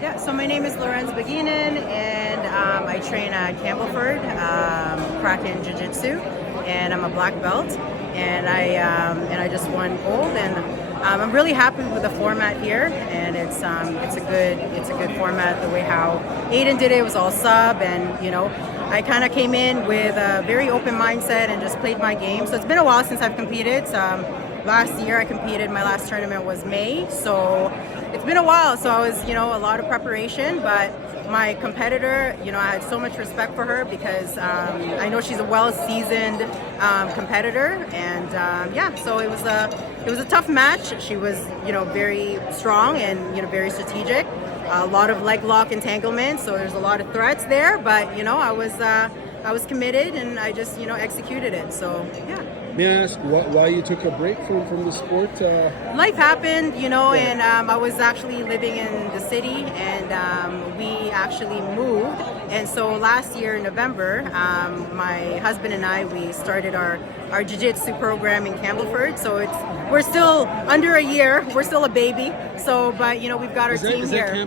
Yeah, so my name is Lorenz Baguinan, and I train at Campbellford, Kraken Jiu-Jitsu, and I'm a black belt, and I just won gold, and I'm really happy with the format here, and it's a good format. The way how Aiden did it was all sub, and I kind of came in with a very open mindset and just played my game. So it's been a while since I've competed. Last year I competed, my last tournament was May, so it's been a while. So I was, a lot of preparation, but my competitor, I had so much respect for her because I know she's a well-seasoned competitor, and so it was a tough match. She was, very strong and very strategic. A lot of leg lock entanglement, so there's a lot of threats there, but I was committed and I just executed it. So yeah. May I ask why you took a break from the sport? Life happened, and I was actually living in the city, and we actually moved. And so last year in November, my husband and I, we started our jiu-jitsu program in Campbellford. So we're still under a year, we're still a baby. So, but we've got our team here.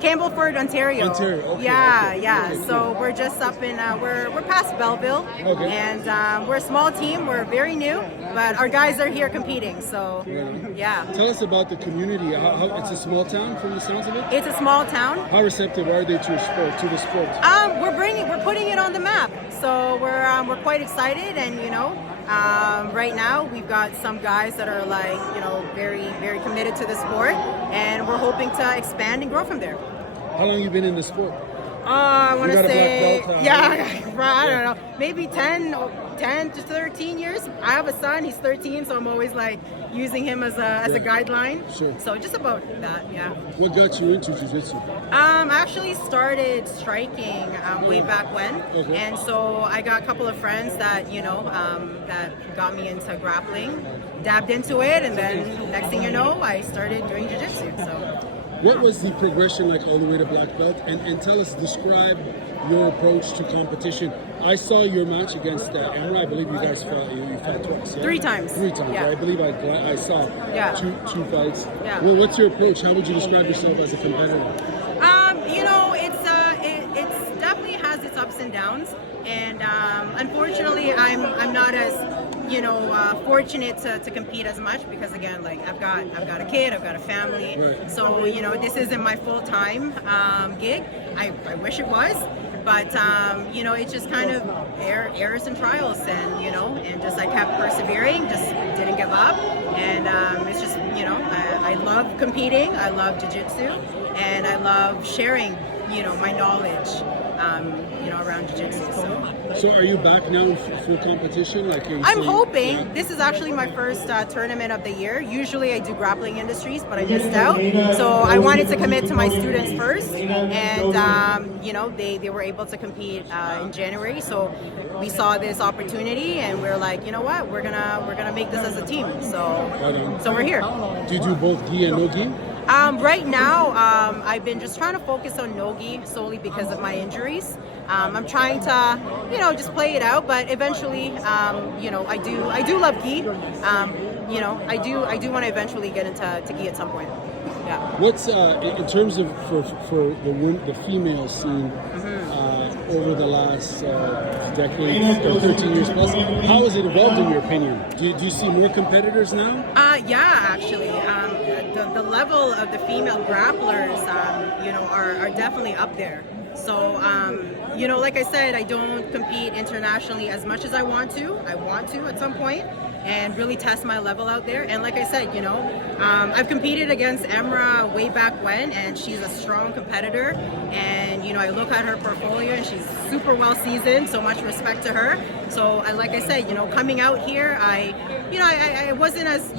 Campbellford, Ontario. Okay, yeah. Okay, so we're just up in we're past Belleville, and we're a small team. We're very new, but our guys are here competing. So yeah. Tell us about the community. How it's a small town from the sounds of it. It's a small town. How receptive are they to the sport? We're putting it on the map. So we're quite excited, and right now we've got some guys that are very, very committed to the sport, and we're hoping to expand and grow from there. How long have you been in the sport? I want to say, I don't know, maybe 10 to 13 years. I have a son, he's 13, so I'm always using him as a guideline. Sure. So just about that, yeah. What got you into jiu-jitsu? I actually started striking way back when, and so I got a couple of friends that that got me into grappling, dabbed into it, and then next thing you know, I started doing jiu-jitsu. So. What was the progression like all the way to black belt? And tell us, describe your approach to competition. I saw your match against Emma. I believe you guys fought. You fought twice. Yeah? Three times. Yeah. I believe I saw two fights. Yeah. Well, what's your approach? How would you describe yourself as a competitor? It's definitely has its ups and downs, and unfortunately, I'm not as fortunate to compete as much because again, I've got a kid, I've got a family, right. So this isn't my full-time gig. I wish it was, but it's just kind of errors and trials, and just I kept persevering, just didn't give up, and it's just I love competing, I love jiu-jitsu, and I love sharing my knowledge around jiu-jitsu. So are you back now in full competition? I'm hoping. Yeah. This is actually my first tournament of the year. Usually I do grappling industries, but I missed out. So I wanted to commit to my students first, and they were able to compete in January. So we saw this opportunity, and we're like, you know what, we're gonna make this as a team. So we're here. Do you do both gi and no gi? Right now, I've been just trying to focus on no-gi solely because of my injuries. I'm trying to, just play it out, but eventually, I do love gi. I do want to eventually get into gi at some point. Yeah. What's in terms of for the female scene over the last decade, 13 years plus? How has it evolved in your opinion? Do you see more competitors now? Yeah, actually. The level of the female grapplers, are definitely up there. So, like I said, I don't compete internationally as much as I want to. I want to at some point and really test my level out there. And like I said, I've competed against Emra way back when, and she's a strong competitor. And, I look at her portfolio and she's super well seasoned, so much respect to her. So, like I said, coming out here, I wasn't as,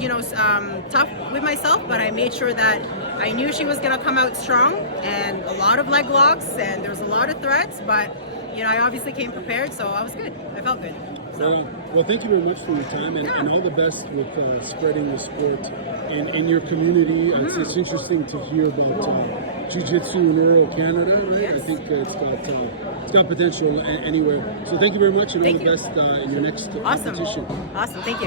tough with myself, but I made sure that I knew she was going to come out strong, and a lot of leg locks, and there was a lot of threats, but, I obviously came prepared, so I was good. I felt good. So. Well, thank you very much for your time, and all the best with spreading the sport in your community. It's interesting to hear about jiu-jitsu in rural Canada, right? Yes. I think it's got potential anywhere. So thank you very much, and all the best in your next competition. Awesome. Thank you.